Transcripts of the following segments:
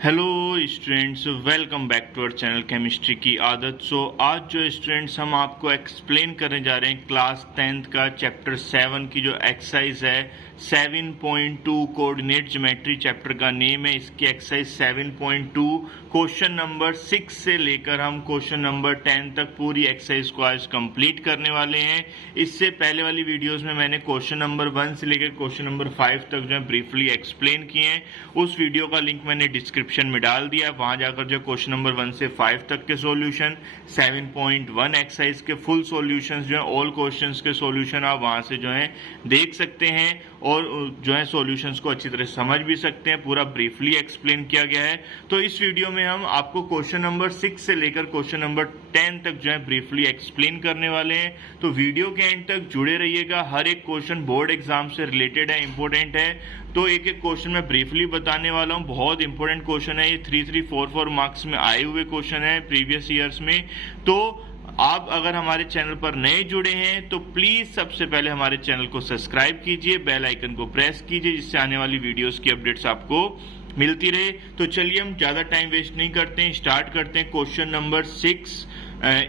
Hello students, welcome back to our channel chemistry की आदत। आज जो स्टूडेंट्स हम आपको एक्सप्लेन करने जा रहे हैं क्लास 10th का चैप्टर 7 की जो एक्सरसाइज है 7.2 कोऑर्डिनेट ज्योमेट्री चैप्टर का नेम है। इसकी एक्सरसाइज 7.2 क्वेश्चन नंबर 6 से लेकर हम क्वेश्चन नंबर 10 तक पूरी एक्सरसाइज को आज कंप्लीट करने वाले हैं। इससे पहले वाली वीडियोस में मैंने क्वेश्चन नंबर 1 से लेकर क्वेश्चन नंबर 5 तक जो है ब्रीफली एक्सप्लेन किए हैं। उस वीडियो का लिंक मैंने डिस्क्रिप्शन में डाल दिया है, वहां जाकर जो क्वेश्चन नंबर 1 से 5 तक के सॉल्यूशन, 7.1 एक्सरसाइज के फुल सॉल्यूशंस जो है ऑल क्वेश्चंस के सॉल्यूशन आप वहां से जो है देख सकते हैं और जो है सॉल्यूशंस को अच्छी तरह समझ भी सकते हैं। पूरा ब्रीफली एक्सप्लेन किया गया है। तो इस वीडियो में हम आपको क्वेश्चन नंबर 6 से लेकर क्वेश्चन नंबर 10 तक जो है ब्रीफली एक्सप्लेन करने वाले हैं। तो वीडियो के एंड तक जुड़े रहिएगा। हर एक क्वेश्चन बोर्ड एग्जाम से रिलेटेड है, इंपॉर्टेंट है। तो एक एक क्वेश्चन मैं ब्रीफली बताने वाला हूँ। बहुत इंपॉर्टेंट क्वेश्चन है ये, 3-3-4-4 मार्क्स में आए हुए क्वेश्चन है प्रीवियस ईयर्स में। तो आप अगर हमारे चैनल पर नए जुड़े हैं तो प्लीज सबसे पहले हमारे चैनल को सब्सक्राइब कीजिए, बेल आइकन को प्रेस कीजिए, जिससे आने वाली वीडियोस की अपडेट्स आपको मिलती रहे। तो चलिए हम ज्यादा टाइम वेस्ट नहीं करते हैं, स्टार्ट करते हैं question number 6।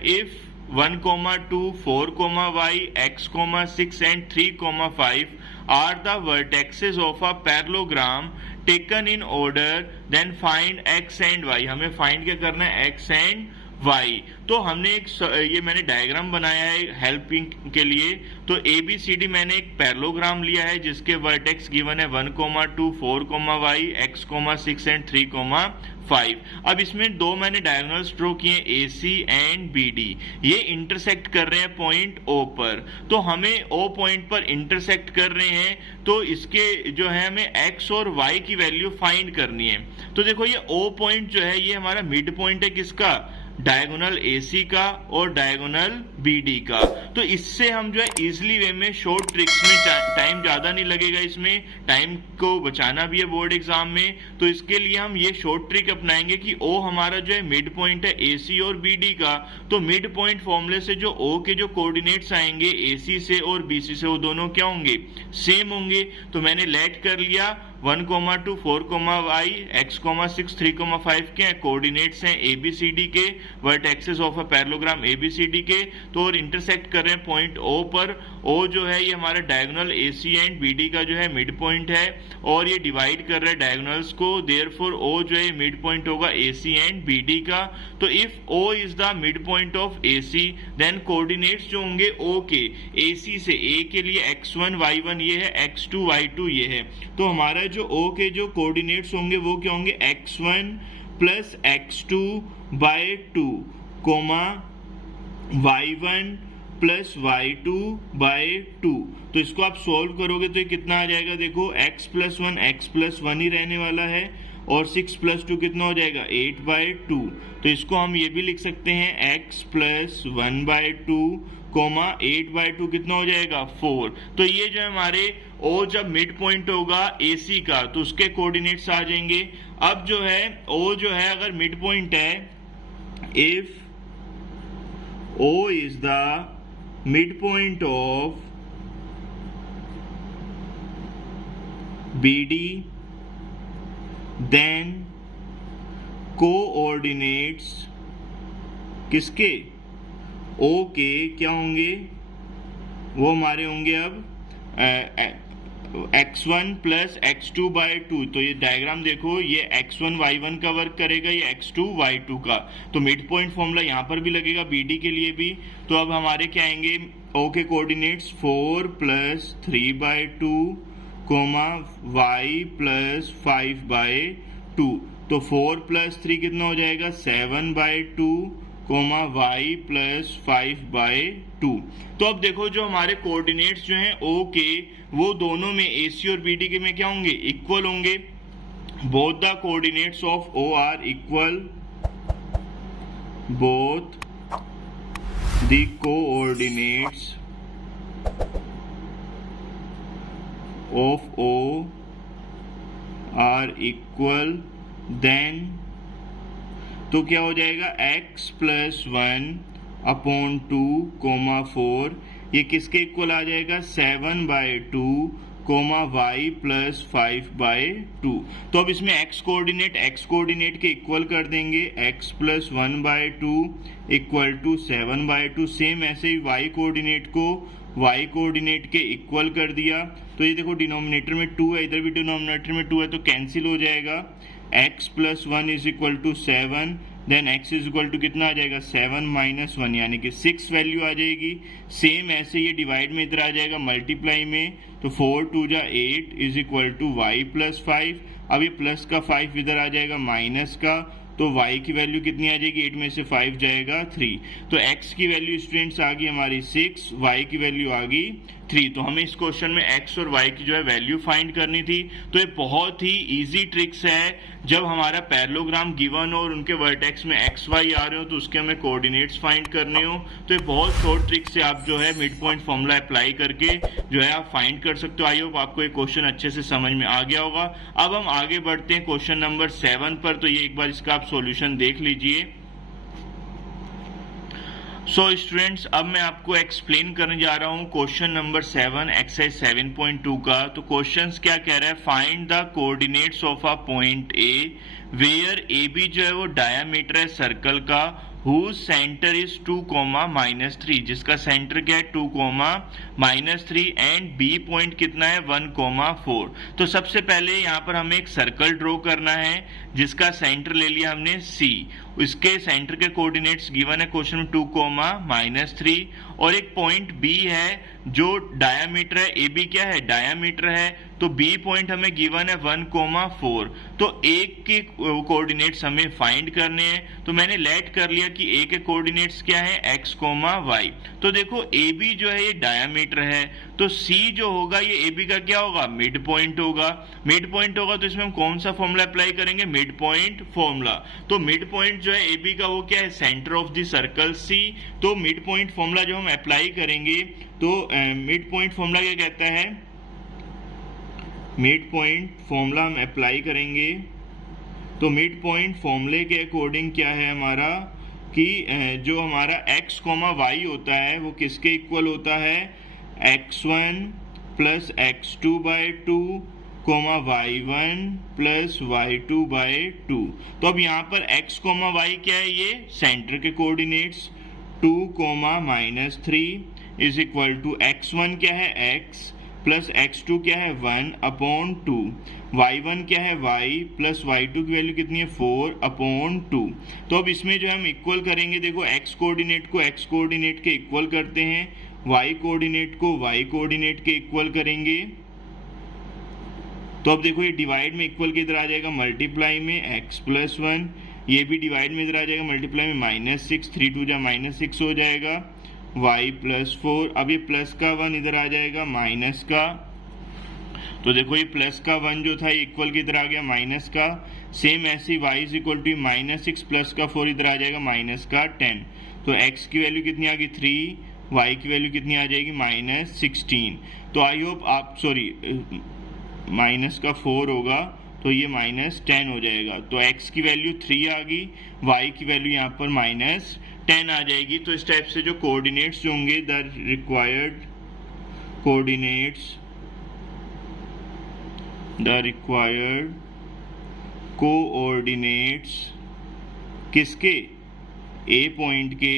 If 1, 2, 4, y, x, 6 and 3, 5 are the vertices of a parallelogram taken in order, then find x and y। हमें फाइंड क्या करना है? x and y। तो हमने ये मैंने डायग्राम बनाया है हेल्पिंग के लिए। तो ABCD मैंने एक पैरेललोग्राम लिया है जिसके वर्टेक्स गिवन है 1, 2, 4, y, x, 6 and 3, 5। अब इसमें दो मैंने डायगोनल्स ड्रॉ किए AC एंड BD। ये इंटरसेक्ट कर रहे हैं पॉइंट O पर। तो हमें O पॉइंट पर इंटरसेक्ट कर रहे हैं, तो इसके जो है हमें x और y की वैल्यू फाइंड करनी है। तो देखो ये O पॉइंट जो है ये हमारा मिड पॉइंट है किसका? डायगोनल AC का और डायगोनल BD का। तो इससे हम जो है इजिली वे में शॉर्ट ट्रिक्स में, टाइम ज्यादा नहीं लगेगा, इसमें टाइम को बचाना भी है बोर्ड एग्जाम में। तो इसके लिए हम ये शॉर्ट ट्रिक अपनाएंगे कि O हमारा जो है मिड पॉइंट है AC और BD का। तो मिड पॉइंट फॉर्मूले से जो O के जो कोऑर्डिनेट्स आएंगे AC से और BC से, वो दोनों क्या होंगे? सेम होंगे। तो मैंने लेट कर लिया 1, 2, 4, y, x, 6, 3, 5 के कोऑर्डिनेट्स हैं ABCD के, vertexes of a parallelogram ABCD के। तो और इंटरसेक्ट कर रहे हैं पॉइंट O पर। O जो है ये हमारा डायगोनल AC एंड BD का जो है मिड पॉइंट है और ये डिवाइड कर रहे हैं डायगोनल्स को। देयरफॉर O जो है मिड पॉइंट होगा AC एंड BD का। तो if O is the mid point of AC, then coordinates जो होंगे O के, AC से A के लिए x1 y1 ये है, x2 y2 ये है। तो हमारा जो O के जो कोऑर्डिनेट्स होंगे वो क्या होंगे? x1 plus x2 bye 2, y1 plus y2 bye 2। तो इसको आप सॉल्व करोगे तो ये कितना आ जाएगा? देखो x प्लस 1 ही रहने वाला है और 6 प्लस 2 कितना हो जाएगा? 8/2। तो इसको हम ये भी लिख सकते हैं x प्लस 1/2, 8/2 कितना हो जाएगा? 4। तो ये जो हमारे O जब मिड पॉइंट होगा AC का तो उसके कोऑर्डिनेट्स आ जाएंगे। अब जो है O जो है अगर मिड पॉइंट है, if O is the mid point of BD, then coordinates किसके? O के क्या होंगे? वो हमारे होंगे अब x1 प्लस x2 बाय 2। तो ये डायग्राम देखो, ये x1 y1 का वर्क करेगा, ये x2 y2 का। तो मिड पॉइंट फॉर्मूला यहाँ पर भी लगेगा BD के लिए भी। तो अब हमारे क्या आएंगे? O के कोऑर्डिनेट्स 4 प्लस 3/2, y प्लस 5/2। तो 4 प्लस 3 कितना हो जाएगा? 7/2, y प्लस 5/2। तो अब देखो जो हमारे कोऑर्डिनेट्स जो हैं O के, वो दोनों में AC और BD के में क्या होंगे? इक्वल होंगे। Both the coordinates of O are equal, both the coordinates of O are equal, then तो क्या हो जाएगा? x प्लस 1/2, 4 ये किसके इक्वल आ जाएगा? 7/2, कोमा वाई प्लस 5/2। तो अब इसमें एक्स कोऑर्डिनेट के इक्वल कर देंगे, x plus 1/2 equal to 7/2। Same ऐसे ही वाई कोऑर्डिनेट के इक्वल कर दिया। तो ये देखो डिनोमिनेटर में 2 है, इधर भी डिनोमिनेटर में 2 है, तो कैंसिल हो जाएगा। x plus 1 is equal to 7, then x is equal to कितना आ जाएगा 7 माइनस 1 यानी कि 6 वैल्यू आ जाएगी। सेम ऐसे ये डिवाइड में इधर आ जाएगा मल्टीप्लाई में, तो 4 2 जा 8 is equal to y plus 5। अब ये प्लस का 5 इधर आ जाएगा माइनस का, तो y की वैल्यू कितनी आ जाएगी, 8 में से 5 जाएगा 3। तो x की वैल्यू स्टूडेंट्स आ गई हमारी 6, y की वैल्यू आ गई 3। तो हमें इस क्वेश्चन में x और y की जो है वैल्यू फाइंड करनी थी। तो ये बहुत ही इजी ट्रिक्स है। जब हमारा पैरेललोग्राम गिवन हो और उनके वर्टेक्स में x y आ रहे हो तो उसके हमें कोऑर्डिनेट्स फाइंड करने हो, तो ये बहुत शॉर्ट ट्रिक से आप जो है मिड पॉइंट फॉर्मूला अप्लाई करके जो है आप फाइंड कर सकते हो। आई होप आपको ये क्वेश्चन अच्छे से समझ में आ गया होगा। अब हम आगे बढ़ते हैं क्वेश्चन नंबर 7 पर। तो ये एक बार इसका आप सॉल्यूशन देख लीजिए। सो स्टूडेंट्स, अब मैं आपको एक्सप्लेन करने जा रहा हूं क्वेश्चन नंबर 7 एक्सरसाइज 7.2 का। तो क्वेश्चंस क्या कह रहा है, find the coordinates of a point A where A B जो है वो डायामीटर है सर्कल का, whose सेंटर इज 2, -3, जिसका सेंटर क्या है 2, -3 एंड बी पॉइंट कितना है 1, 4। तो सबसे पहले यहाँ पर हमें एक सर्कल ड्रॉ करना है जिसका सेंटर ले लिया हमने C। इसके सेंटर के कोऑर्डिनेट्स गिवन है क्वेश्चन में 2, -3, और एक पॉइंट B है जो डायामीटर है, ए बी क्या है डायामीटर है, तो B पॉइंट हमें गिवन है 1, 4। तो एक के कोऑर्डिनेट्स हमें फाइंड करने हैं। तो मैंने लेट कर लिया कि ए के कोऑर्डिनेट्स क्या है x, y। तो देखो ए बी जो है ये डायामीटर है, तो C जो होगा ये ए बी का क्या होगा, मिड पॉइंट होगा। मिड पॉइंट होगा तो इसमें हम कौन सा फॉर्मूला अप्लाई करेंगे, मिड पॉइंट फॉर्मूला। तो मिड पॉइंट जो है ए बी का वो क्या है, centre of the circle C। तो मिड पॉइंट फॉर्मूला जो हम अप्लाई करेंगे, तो मिड पॉइंट फॉर्मूला क्या कहता है, मिड पॉइंट फॉर्मूला हम अप्लाई करेंगे। तो मिड पॉइंट फॉर्मूले के अकॉर्डिंग क्या है हमारा कि जो हमारा x, y होता है वो किसके इक्वल होता है, x1 plus x2/2, y1 plus y2/2। तो अब यहाँ पर x, y क्या है, ये सेंटर के coordinates 2, -3 is equal to x1 क्या है x प्लस x2 क्या है 1/2, y1 क्या है y प्लस y2 की वैल्यू कितनी है 4/2। तो अब इसमें जो हम इक्वल करेंगे, देखो x कोऑर्डिनेट को x कोऑर्डिनेट के इक्वल करते हैं, y कोऑर्डिनेट को y कोऑर्डिनेट के इक्वल करेंगे। तो अब देखो ये डिवाइड में इक्वल के इधर आ जाएगा मल्टीप्लाई में x प्लस 1, ये भी डिवाइड में इधर आ जाएगा मल्टीप्लाई में -6, 3 2 जा -6 हो जाएगा, y प्लस 4। अब ये प्लस का 1 इधर आ जाएगा माइनस का, तो देखो ये प्लस का 1 जो था इक्वल के इधर आ गया माइनस का। सेम ऐसे y is equal to -6 plus का 4 इधर आ जाएगा माइनस का 10। तो x की वैल्यू कितनी आ गई 3, y की वैल्यू कितनी आ जाएगी -16। तो आई होप आप माइनस का 4 होगा तो ये -10 हो जाएगा। तो x की वैल्यू 3 आ गई, y की वैल्यू यहाँ पर -10 आ जाएगी। तो इस टाइप से जो कोऑर्डिनेट्स होंगे, द रिक्वायर्ड कोऑर्डिनेट्स किसके, ए पॉइंट के,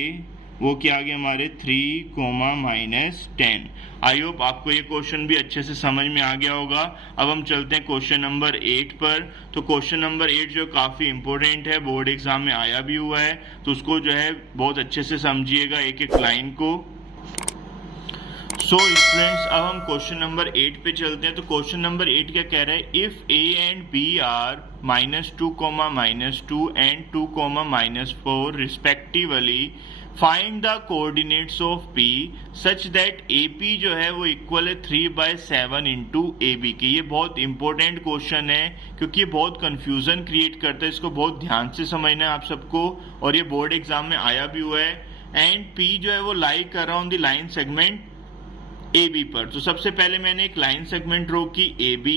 वो क्या आ गया हमारे 3, -10। आई होप आपको ये क्वेश्चन भी अच्छे से समझ में आ गया होगा। अब हम चलते हैं क्वेश्चन नंबर 8 पर। तो क्वेश्चन नंबर 8 जो काफ़ी इंपॉर्टेंट है, बोर्ड एग्जाम में आया भी हुआ है, तो उसको जो है बहुत अच्छे से समझिएगा एक एक लाइन को। सो स्टूडेंट्स, अब हम क्वेश्चन नंबर 8 पे चलते हैं। तो क्वेश्चन नंबर 8 क्या कह रहा है, if a and b are -2, -2 and 2, -4 respectively, find the coordinates of P such that AP जो है वो इक्वल है 3/7 इंटू AB की। ये बहुत इंपॉर्टेंट क्वेश्चन है क्योंकि ये बहुत कंफ्यूजन क्रिएट करता है, इसको बहुत ध्यान से समझना है आप सबको, और ये बोर्ड एग्जाम में आया भी हुआ है। एंड P जो है वो लाई कर रहा on the line segment AB पर। तो सबसे पहले मैंने एक लाइन सेगमेंट ड्रॉ की AB,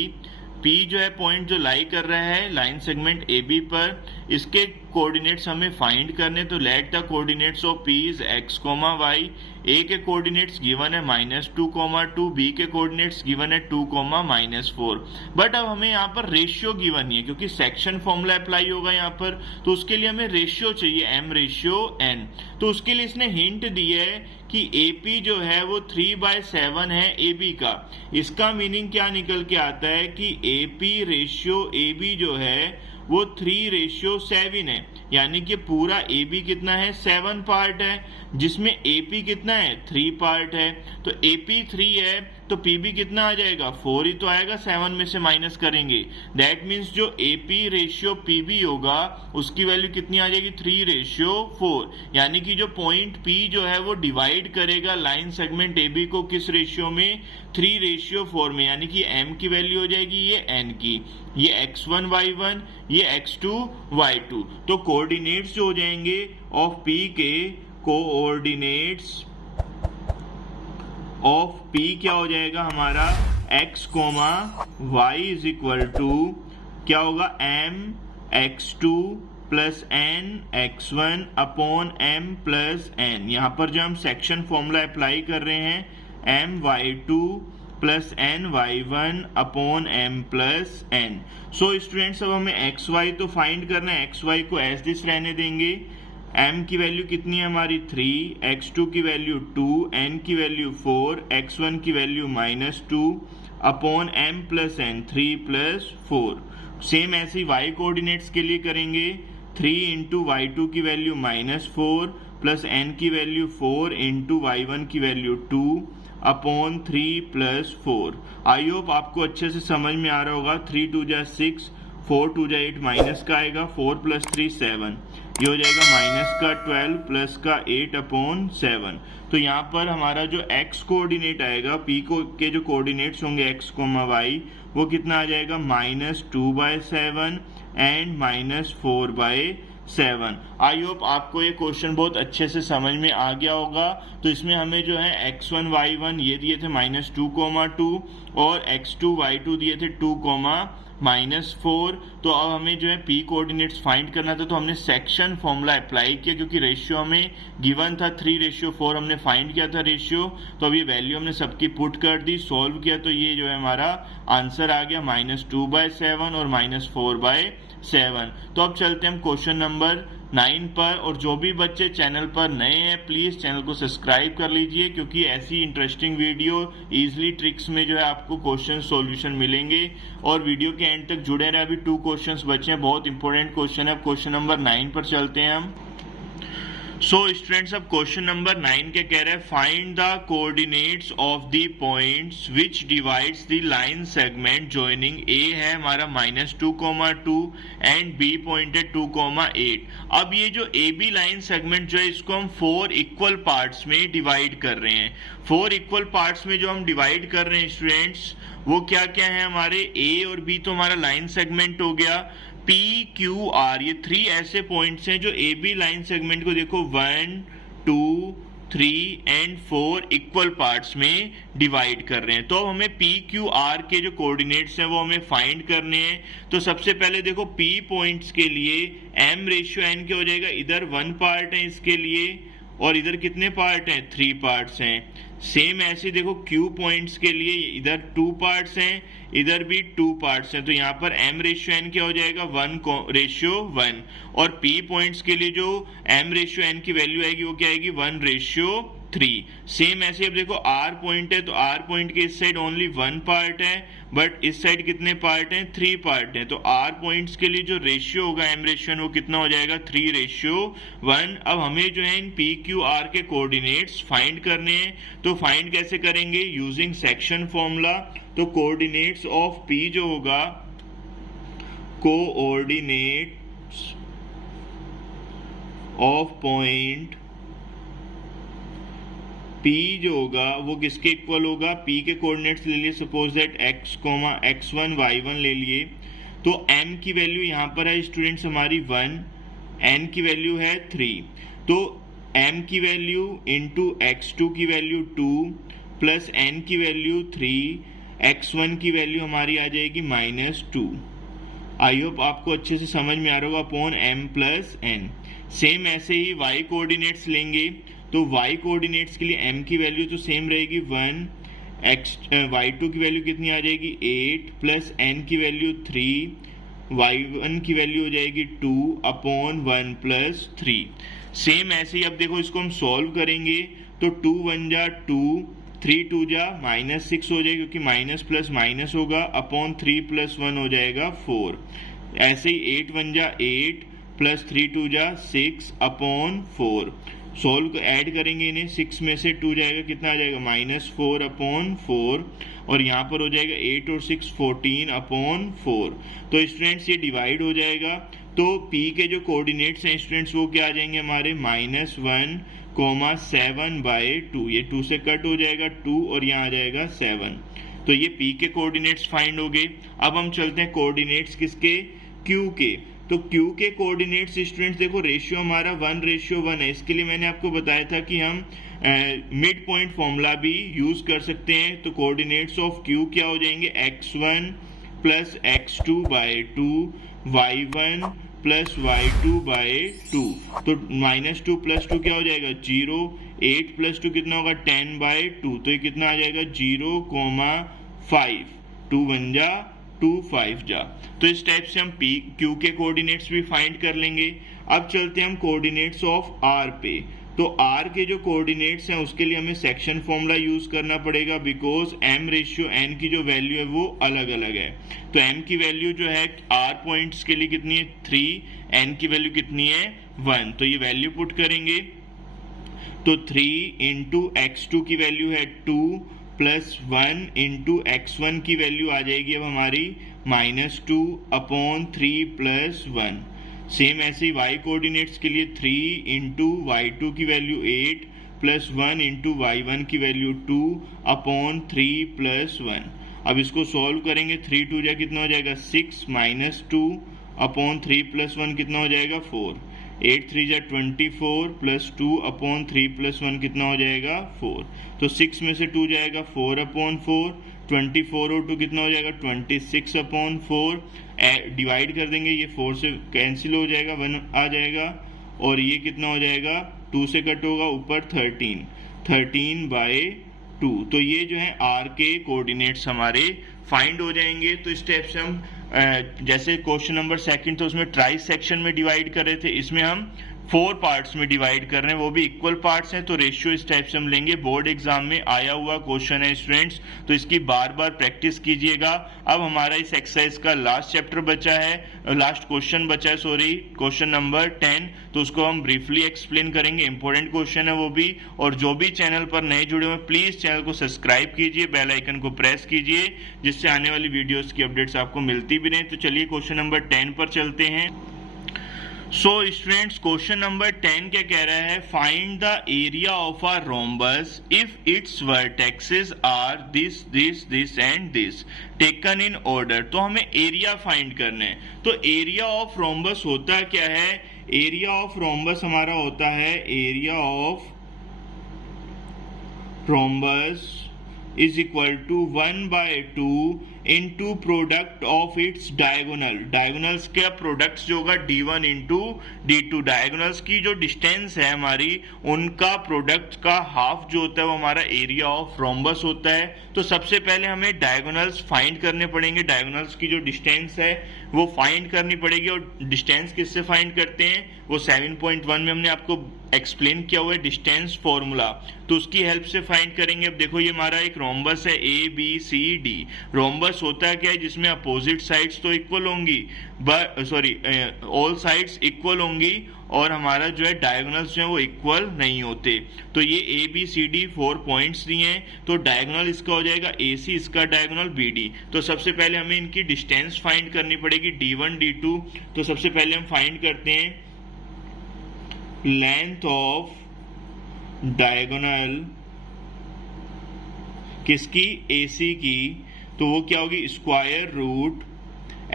P जो है पॉइंट जो लाई कर रहा है लाइन सेगमेंट AB पर, इसके कोऑर्डिनेट्स हमें फाइंड करने, तो let the coordinates of P is x, y। A के कोऑर्डिनेट्स गिवन है -2, B के कोऑर्डिनेट्स गिवन है 2, -4। बट अब हमें यहाँ पर रेशियो गिवन नहीं है, क्योंकि सेक्शन फॉर्मूला अप्लाई होगा यहाँ पर, तो उसके लिए हमें रेशियो चाहिए, m/n। तो उसके लिए इसने हिंट दी है कि AP जो है वो 3/7 है AB का। इसका मीनिंग क्या निकल के आता है कि AP रेशियो AB जो है वो 3/7 है, यानी कि पूरा AB कितना है, 7 पार्ट है, जिसमें AP कितना है, 3 पार्ट है। तो AP 3 है तो PB कितना आ जाएगा, 4 ही तो आएगा, 7 में से माइनस करेंगे। दैट मीन्स जो AP रेशियो PB होगा उसकी वैल्यू कितनी आ जाएगी, 3/4। यानी कि जो पॉइंट P जो है वो डिवाइड करेगा लाइन सेगमेंट AB को किस रेशियो में, 3/4 में। यानी कि M की वैल्यू हो जाएगी ये N की, ये x1 y1, ये x2 y2। तो कोऑर्डिनेट्स जो हो जाएंगे ऑफ P के, कोऑर्डिनेट्स ऑफ P क्या हो जाएगा हमारा, x, y is equal to क्या होगा, m x2 plus n x1 upon m plus n। यहाँ पर जो हम सेक्शन फॉर्मूला अप्लाई कर रहे हैं, m y2 plus n y1 upon m plus n। सो स्टूडेंट्स अब हमें x y तो फाइंड करना है, x y को एज दिस रहने देंगे। m की वैल्यू कितनी है हमारी 3, x2 की वैल्यू 2, n की वैल्यू 4, x1 की value -2 upon m plus n 3 plus 4। Same ऐसे ही y कोऑर्डिनेट्स के लिए करेंगे, 3 इंटू y2 की वैल्यू -4 प्लस n की वैल्यू 4 इंटू y1 की value 2 upon 3 plus 4। I hope आपको अच्छे से समझ में आ रहा होगा। 3 2 जा 6, 4 2 जा 8, माइनस का आएगा 4 प्लस 3 7, ये हो जाएगा माइनस का 12 प्लस का 8 अपॉन 7। तो यहाँ पर हमारा जो x कोऑर्डिनेट आएगा, P को के जो कोऑर्डिनेट्स होंगे x, y, वो कितना आ जाएगा, -2/7 एंड -4/7। आई होप आपको ये क्वेश्चन बहुत अच्छे से समझ में आ गया होगा। तो इसमें हमें जो है x1 y1 ये दिए थे -2, और x2 y2 दिए थे 2, -4। तो अब हमें जो है P कोऑर्डिनेट्स फाइंड करना था, तो हमने सेक्शन फॉर्मूला अप्लाई किया, क्योंकि रेशियो हमें गिवन था 3/4, हमने फाइंड किया था रेशियो। तो अब ये वैल्यू हमने सबकी पुट कर दी, सॉल्व किया, तो ये जो है हमारा आंसर आ गया -2/7 और -4/7। तो अब चलते हैं हम क्वेश्चन नंबर 9 पर। और जो भी बच्चे चैनल पर नए हैं प्लीज चैनल को सब्सक्राइब कर लीजिए, क्योंकि ऐसी इंटरेस्टिंग वीडियो इजीली ट्रिक्स में जो है आपको क्वेश्चन सॉल्यूशन मिलेंगे। और वीडियो के एंड तक जुड़े रहे। अभी 2 क्वेश्चंस बचे हैं, बहुत इंपॉर्टेंट क्वेश्चन है। क्वेश्चन नंबर 9 पर चलते हैं हम। सो स्टूडेंट्स अब क्वेश्चन नंबर 9 के कह रहे हैं, find the coordinates of the points which divides the line segment joining A है हमारा -2, एंड बी पॉइंट है 2, 8। अब ये जो ए बी लाइन सेगमेंट जो है इसको हम 4 इक्वल पार्ट्स में डिवाइड कर रहे हैं। 4 इक्वल पार्ट्स में जो हम डिवाइड कर रहे हैं स्टूडेंट्स, वो क्या क्या है हमारे, ए और बी तो हमारा लाइन सेगमेंट हो गया, P, Q, R ये 3 ऐसे पॉइंट्स हैं जो ए बी लाइन सेगमेंट को देखो 1, 2, 3 एंड 4 इक्वल पार्ट्स में डिवाइड कर रहे हैं। तो अब हमें P, Q, R के जो कोऑर्डिनेट्स हैं वो हमें फाइंड करने हैं। तो सबसे पहले देखो P पॉइंट्स के लिए m/n क्या हो जाएगा, इधर 1 पार्ट है इसके लिए, और इधर कितने पार्ट हैं, 3 पार्ट्स हैं। सेम ऐसे देखो Q पॉइंट्स के लिए इधर 2 पार्ट्स हैं, इधर भी 2 पार्ट्स हैं। तो यहाँ पर m/n क्या हो जाएगा, 1/1। और P पॉइंट्स के लिए जो m/n की वैल्यू आएगी वो क्या आएगी, 1/3। सेम ऐसे अब देखो R पॉइंट है, तो R पॉइंट के इस साइड ओनली 1 पार्ट है, बट इस साइड कितने पार्ट हैं, 3 पार्ट हैं। तो R पॉइंट्स के लिए जो रेशियो होगा m/n वो कितना हो जाएगा, 3/1। अब हमें जो है इन P, Q, R के कोऑर्डिनेट्स फाइंड करने हैं। तो फाइंड कैसे करेंगे, यूजिंग सेक्शन फॉर्मूला। तो कोऑर्डिनेट्स ऑफ P जो होगा, कोऑर्डिनेट्स ऑफ पॉइंट P जो होगा वो किसके इक्वल होगा, P के कोऑर्डिनेट्स ले लिए, suppose that x, x1 y1 ले लिए। तो m की वैल्यू यहाँ पर है स्टूडेंट्स हमारी 1, n की वैल्यू है 3। तो m की वैल्यू इंटू x2 की वैल्यू 2 प्लस n की वैल्यू 3, x1 की वैल्यू हमारी आ जाएगी -2। आई होप आपको अच्छे से समझ में आ रहा होगा, upon m plus n। Same ऐसे ही y कोऑर्डिनेट्स लेंगे, तो y कोऑर्डिनेट्स के लिए m की वैल्यू तो सेम रहेगी 1, y2 की वैल्यू कितनी आ जाएगी 8 प्लस n की वैल्यू 3, y1 की वैल्यू हो जाएगी 2 अपॉन 1 प्लस 3। सेम ऐसे ही अब देखो इसको हम सॉल्व करेंगे, तो 2 1 जा 2, 3 2 जा -6 हो जाएगा क्योंकि माइनस प्लस माइनस होगा, अपॉन 3 प्लस 1 हो जाएगा 4। ऐसे ही 8 1 जा 8 प्लस 3 2 जा 6 अपॉन 4। सोल्व ऐड करेंगे इन्हें, 6 में से 2 जाएगा, कितना आ जाएगा -4 अपॉन 4, और यहाँ पर हो जाएगा 8 और 6 14 अपॉन 4। तो स्टूडेंट्स ये डिवाइड हो जाएगा, तो P के जो कोऑर्डिनेट्स हैं स्टूडेंट्स वो क्या आ जाएंगे हमारे -1, 7/2, ये 2 से कट हो जाएगा 2 और यहाँ आ जाएगा 7। तो ये P के कोऑर्डिनेट्स फाइंड हो गए। अब हम चलते हैं कोऑर्डिनेट्स किसके, Q के। तो Q के कोऑर्डिनेट्स स्टूडेंट्स देखो रेशियो हमारा 1:1 है। इसके लिए मैंने आपको बताया था कि हम मिड पॉइंट फॉर्मूला भी यूज कर सकते हैं। तो कोऑर्डिनेट्स ऑफ Q क्या हो जाएंगे, x1 plus x2/2, y1 plus y2/2। तो -2 प्लस 2 क्या हो जाएगा 0, 8 प्लस 2 कितना होगा 10/2, तो ये कितना आ जाएगा 0,5, 2 1 जा 2 5 जा। तो इस टाइप से हम Q के कोऑर्डिनेट्स भी फाइंड कर लेंगे। अब चलते हैं हम कोऑर्डिनेट्स ऑफ R पे। तो R के जो कोऑर्डिनेट्स हैं उसके लिए हमें सेक्शन फॉर्मूला यूज करना पड़ेगा, बिकॉज m/n की जो वैल्यू है वो अलग अलग है। तो m की वैल्यू जो है R पॉइंट्स के लिए कितनी है 3, n की वैल्यू कितनी है 1। तो ये वैल्यू पुट करेंगे, तो 3 इंटू x2 की वैल्यू है 2 प्लस 1 इंटू x1 की वैल्यू आ जाएगी अब हमारी -2 अपॉन 3 प्लस 1। सेम ऐसे ही y कोऑर्डिनेट्स के लिए 3 इंटू y2 की वैल्यू 8 प्लस 1 इंटू y1 की वैल्यू 2 अपॉन 3 प्लस 1। अब इसको सॉल्व करेंगे, 3 2 जा कितना हो जाएगा 6 -2 अपॉन 3 प्लस 1 कितना हो जाएगा 4, 8 3 जा 24 प्लस 2 अपॉन 3 प्लस 1 कितना हो जाएगा 4। तो 6 में से 2 जाएगा 4 अपॉन 4, 24 और 2 कितना हो जाएगा 26 अपॉन 4। डिवाइड कर देंगे, ये 4 से कैंसिल हो जाएगा, 1 आ जाएगा, और ये कितना हो जाएगा 2 से कट होगा ऊपर 13/2। तो ये जो है R के कोऑर्डिनेट्स हमारे फाइंड हो जाएंगे। तो इस टाइप से हम जैसे क्वेश्चन नंबर 2 तो उसमें ट्राई सेक्शन में डिवाइड कर रहे थे, इसमें हम 4 पार्ट्स में डिवाइड कर रहे हैं, वो भी इक्वल पार्ट्स हैं। तो रेशियो इस टाइप से हम लेंगे। बोर्ड एग्जाम में आया हुआ क्वेश्चन है स्टूडेंट्स, तो इसकी बार बार प्रैक्टिस कीजिएगा। अब हमारा इस एक्सरसाइज का लास्ट चैप्टर बचा है, लास्ट क्वेश्चन बचा है, सॉरी, क्वेश्चन नंबर 10। तो उसको हम ब्रीफली एक्सप्लेन करेंगे, इंपॉर्टेंट क्वेश्चन है वो भी। और जो भी चैनल पर नए जुड़े हुए प्लीज चैनल को सब्सक्राइब कीजिए, बेल आइकन को प्रेस कीजिए, जिससे आने वाली वीडियोस की अपडेट्स आपको मिलती भी रहे। तो चलिए क्वेश्चन नंबर 10 पर चलते हैं। सो स्टूडेंट्स क्वेश्चन नंबर 10 क्या कह रहा है, find the area of a rhombus if its vertexes are this this this and this taken in order. तो हमें एरिया फाइंड करना है। तो एरिया ऑफ रोम्बस होता क्या है, एरिया ऑफ रोम्बस हमारा होता है, area of rhombus is equal to 1/2 into product of its diagonal. Diagonals का प्रोडक्ट्स जो होगा d1 इंटू d2। डायगोनल्स की जो डिस्टेंस है हमारी, उनका प्रोडक्ट का हाफ जो होता है वो हमारा एरिया ऑफ रोम्बस होता है। तो सबसे पहले हमें डायगोनल्स फाइंड करने पड़ेंगे, डायगोनल्स की जो डिस्टेंस है वो फाइंड करनी पड़ेगी। और डिस्टेंस किससे फाइंड करते हैं, वो 7.1 में हमने आपको एक्सप्लेन किया हुआ है डिस्टेंस फॉर्मूला, तो उसकी हेल्प से फाइंड करेंगे। अब देखो ये हमारा एक रोम्बस है ABCD। रोम्बस होता है क्या है, जिसमें अपोजिट साइड्स तो इक्वल होंगी, ऑल साइड्स इक्वल होंगी, और हमारा जो है डायगोनल्स जो है वो इक्वल नहीं होते। तो ये ABCD 4 पॉइंट्स दिए हैं, तो डायगोनल इसका हो जाएगा AC, इसका डायगोनल BD। तो सबसे पहले हमें इनकी डिस्टेंस फाइंड करनी पड़ेगी D1 D2। तो सबसे पहले हम फाइंड करते हैं लेंथ ऑफ डायगोनल किसकी, AC की। तो वो क्या होगी, square root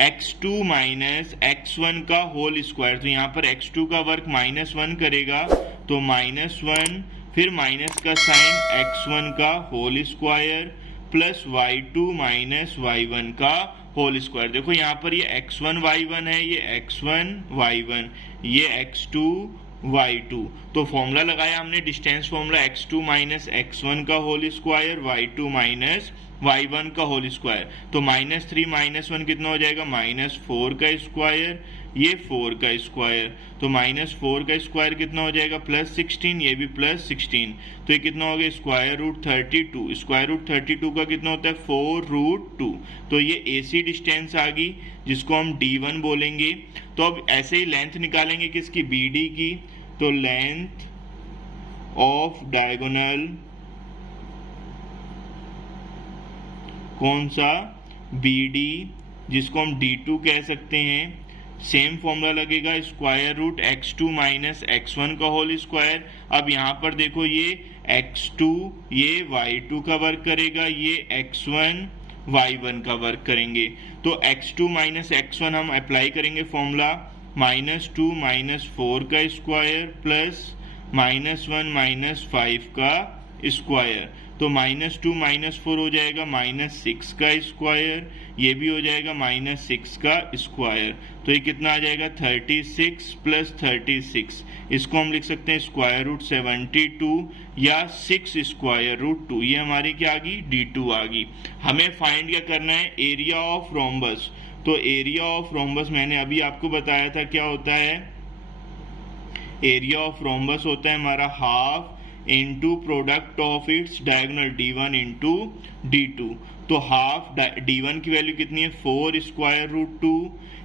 x2 minus x1 का होल स्क्वायर। तो यहाँ पर x2 का वर्क -1 करेगा, तो -1, फिर माइनस का साइन x1 का whole square plus y2 minus y1 का होल स्क्वायर। देखो यहाँ पर ये x1 y1 है, ये x1 y1, ये x2 y2। तो फॉर्मूला लगाया हमने distance formula x2 minus x1 का whole square, y2 minus y1 का होल स्क्वायर। तो -3 -1 कितना हो जाएगा, -4 का स्क्वायर, ये 4 का स्क्वायर। तो -4 का स्क्वायर कितना हो जाएगा, +16, ये भी +16। तो ये कितना हो गया, स्क्वायर रूट 32। स्क्वायर रूट 32 का कितना होता है, 4√2। तो ये AC डिस्टेंस आ गई, जिसको हम D1 बोलेंगे। तो अब ऐसे ही लेंथ निकालेंगे किसकी, BD की। तो लेंथ ऑफ डायगोनल कौन सा, BD, जिसको हम D2 कह सकते हैं। सेम फॉर्मूला लगेगा, square root x2 minus x1 का होल स्क्वायर। अब यहाँ पर देखो ये x2 ये y2 का वर्क करेगा, ये x1 y1 का वर्क करेंगे। तो x2 माइनस x1 हम अप्लाई करेंगे फॉर्मूला, -2 -4 का स्क्वायर प्लस -1 -5 का स्क्वायर। तो -2 -4 हो जाएगा -6 का स्क्वायर, ये भी हो जाएगा -6 का स्क्वायर। तो ये कितना आ जाएगा, 36 + 36। इसको हम लिख सकते हैं स्क्वायर रूट 72 या 6 स्क्वायर रूट 2। ये हमारी क्या आ गई, D2 आ गई। हमें फाइंड क्या करना है, एरिया ऑफ रोम्बस। तो एरिया ऑफ रोम्बस मैंने अभी आपको बताया था क्या होता है, एरिया ऑफ रोम्बस होता है हमारा half into product of its diagonal D1 into D2। तो हाफ D1 की वैल्यू कितनी है, 4 स्क्वायर रूट 2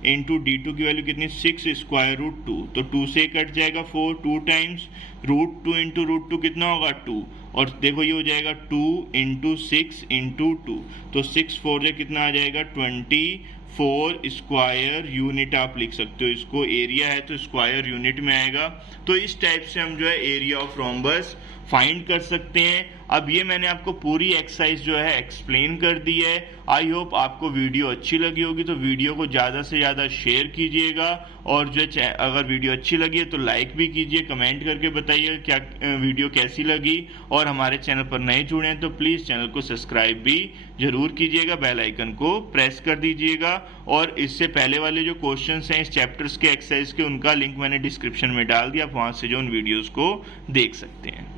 इंटू D2 की वैल्यू कितनी, 6 स्क्वायर रूट 2। तो 2 से कट जाएगा 4, 2 टाइम्स √2 इंटू √2 कितना होगा, 2। और देखो ये हो जाएगा 2 इंटू 6 इंटू 2। तो 6 4 कितना आ जाएगा, 24 स्क्वायर यूनिट आप लिख सकते हो इसको। एरिया है तो स्क्वायर यूनिट में आएगा। तो इस टाइप से हम जो है एरिया ऑफ रोम्बस फाइंड कर सकते हैं। अब ये मैंने आपको पूरी एक्सरसाइज जो है एक्सप्लेन कर दी है। आई होप आपको वीडियो अच्छी लगी होगी, तो वीडियो को ज़्यादा से ज़्यादा शेयर कीजिएगा। और जो अगर वीडियो अच्छी लगी है तो लाइक भी कीजिए, कमेंट करके बताइए क्या वीडियो कैसी लगी। और हमारे चैनल पर नए जुड़े हैं तो प्लीज़ चैनल को सब्सक्राइब भी जरूर कीजिएगा, बेल आइकन को प्रेस कर दीजिएगा। और इससे पहले वाले जो क्वेश्चंस हैं इस चैप्टर्स के एक्सरसाइज के, उनका लिंक मैंने डिस्क्रिप्शन में डाल दिया, आप वहाँ से जो उन वीडियोज़ को देख सकते हैं।